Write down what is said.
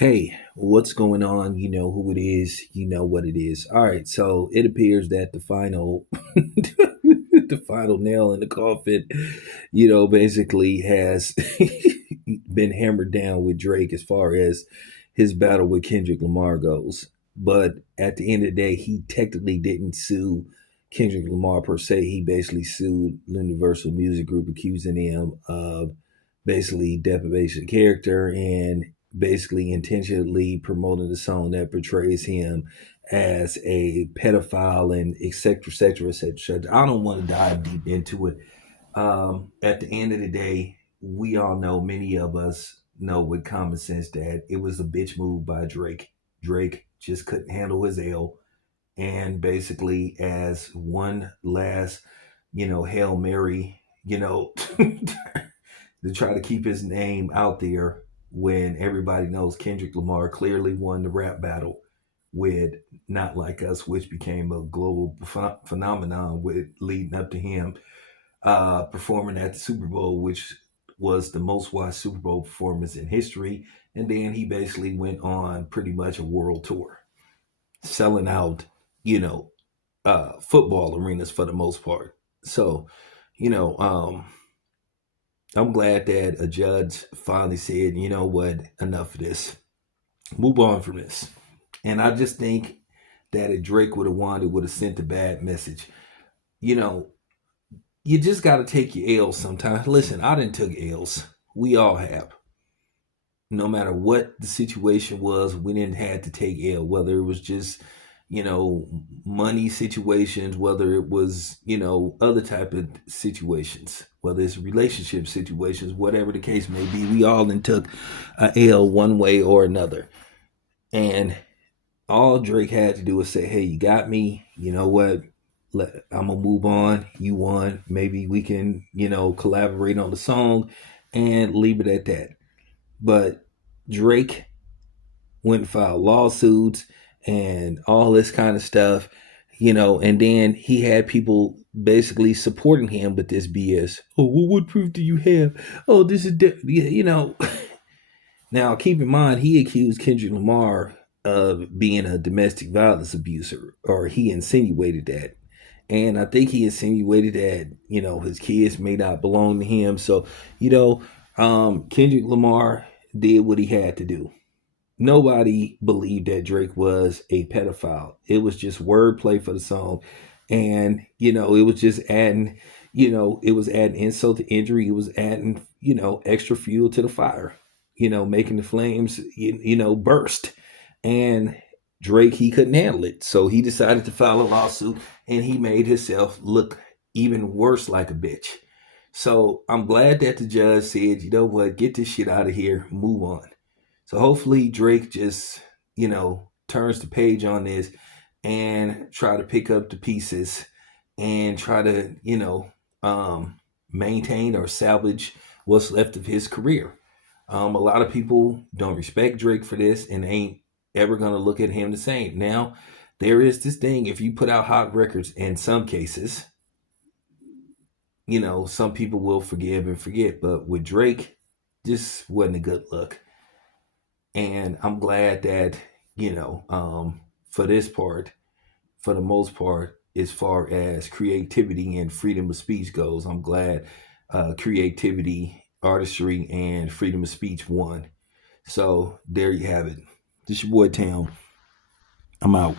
Hey, what's going on? You know who it is. You know what it is. All right, so it appears that the final, the final nail in the coffin, basically has been hammered down with Drake as far as his battle with Kendrick Lamar goes. But at the end of the day, he technically didn't sue Kendrick Lamar per se. He basically sued Universal Music Group, accusing him of basically defamation of character and basically intentionally promoting a song that portrays him as a pedophile and et cetera, et cetera, et cetera, et cetera. I don't want to dive deep into it. At the end of the day, we all know, many of us know with common sense that it was a bitch move by Drake. Drake just couldn't handle his L. And basically, as one last, Hail Mary, to try to keep his name out there when everybody knows Kendrick Lamar clearly won the rap battle with Not Like Us, which became a global phenomenon with leading up to him performing at the Super Bowl, which was the most watched Super Bowl performance in history. And then he basically went on pretty much a world tour, selling out, football arenas for the most part. So, you know, um, I'm glad that a judge finally said, you know what, enough of this. Move on from this. And I just think that if Drake would have won, it would have sent a bad message. You know, you just got to take your L's sometimes. Listen, I didn't took L's. We all have. No matter what the situation was, we didn't have to take L. Whether it was just, money situations, whether it was, other type of situations, whether it's relationship situations, whatever the case may be, we all then took a L one way or another. And all Drake had to do was say, "Hey, you got me. You know what? I'm gonna move on. You won. Maybe we can, collaborate on the song and leave it at that." But Drake went and filed lawsuits and all this kind of stuff, and then he had people basically supporting him with this BS. Oh, well, what proof do you have? Oh, this is, Now, keep in mind, he accused Kendrick Lamar of being a domestic violence abuser, or he insinuated that. And I think he insinuated that, his kids may not belong to him. So, Kendrick Lamar did what he had to do. Nobody believed that Drake was a pedophile. It was just wordplay for the song. And, it was just adding, it was adding insult to injury. It was adding, extra fuel to the fire, making the flames, burst. And Drake, he couldn't handle it. So he decided to file a lawsuit and he made himself look even worse like a bitch. So I'm glad that the judge said, you know what, get this shit out of here, move on. So hopefully Drake just, turns the page on this and try to pick up the pieces and try to, maintain or salvage what's left of his career. A lot of people don't respect Drake for this and ain't ever going to look at him the same. Now, there is this thing, if you put out hot records, in some cases, some people will forgive and forget. But with Drake, this wasn't a good look. And I'm glad that, for this part, for the most part, as far as creativity and freedom of speech goes, I'm glad creativity, artistry, and freedom of speech won. So there you have it. This your boy Tam. I'm out.